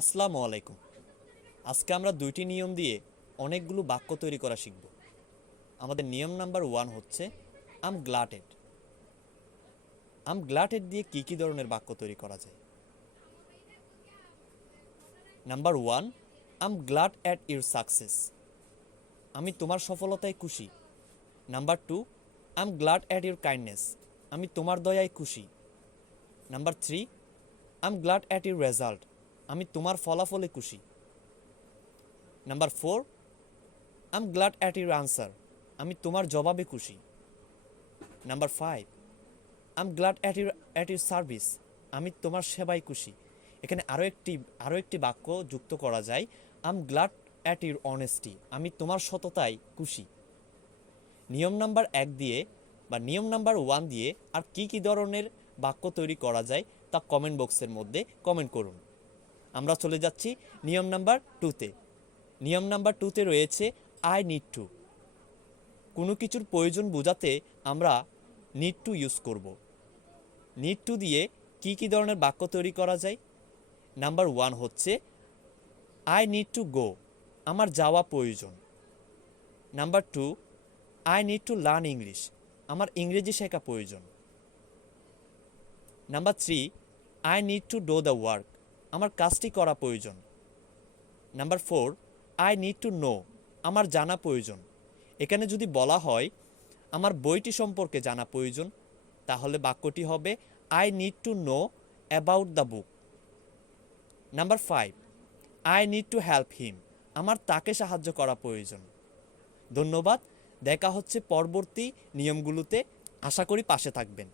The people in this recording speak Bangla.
আসসালামু আলাইকুম। আজকে আমরা দুইটি নিয়ম দিয়ে অনেকগুলো বাক্য তৈরি করা শিখব। আমাদের নিয়ম নাম্বার 1 হচ্ছে আম গ্লাটেড। আম গ্লাটেড দিয়ে কি ধরনের বাক্য তৈরি করা যায়? Number 1, I'm glad at your success. আমি তোমার সফলতায় খুশি। Number 2, I'm glad at your kindness. আমি তোমার দয়ায় খুশি। Number 3, I'm glad at your result. আমি তোমার ফলাফলে খুশি। Number 4, I'm glad at your answer. আমি তোমার জবাবে খুশি। Number 5, I'm glad at your service. আমি তোমার সেবায় খুশি। এখানে আরও একটি বাক্য যুক্ত করা যায়, আম গ্লাড অ্যাট ইউর অনেস্টি। আমি তোমার সততায় খুশি। নিয়ম নাম্বার 1 দিয়ে বা নিয়ম নাম্বার 1 দিয়ে আর কি ধরনের বাক্য তৈরি করা যায় তা কমেন্ট বক্সের মধ্যে কমেন্ট করুন। আমরা চলে যাচ্ছি নিয়ম নাম্বার 2তে। নিয়ম নাম্বার 2তে রয়েছে আই নিড টু। কোনো কিছুর প্রয়োজন বোঝাতে আমরা নিড টু ইউজ করব। নিড টু দিয়ে কি ধরনের বাক্য তৈরি করা যায়? নাম্বার 1 হচ্ছে আই নিড টু গো। আমার যাওয়া প্রয়োজন। Number 2, I need to learn English. আমার ইংরেজি শেখা প্রয়োজন। Number 3, I need to do the work. আমার কাজটি করা প্রয়োজন। Number 4, I need to know. আমার জানা প্রয়োজন। এখানে যদি বলা হয় আমার বইটি সম্পর্কে জানা প্রয়োজন, তাহলে বাক্যটি হবে I need to know about the book. Number 5, I need to help him. আমার তাকে সাহায্য করা প্রয়োজন। ধন্যবাদ। দেখা হচ্ছে পরবর্তী নিয়মগুলোতে। আশা করি পাশে থাকবেন।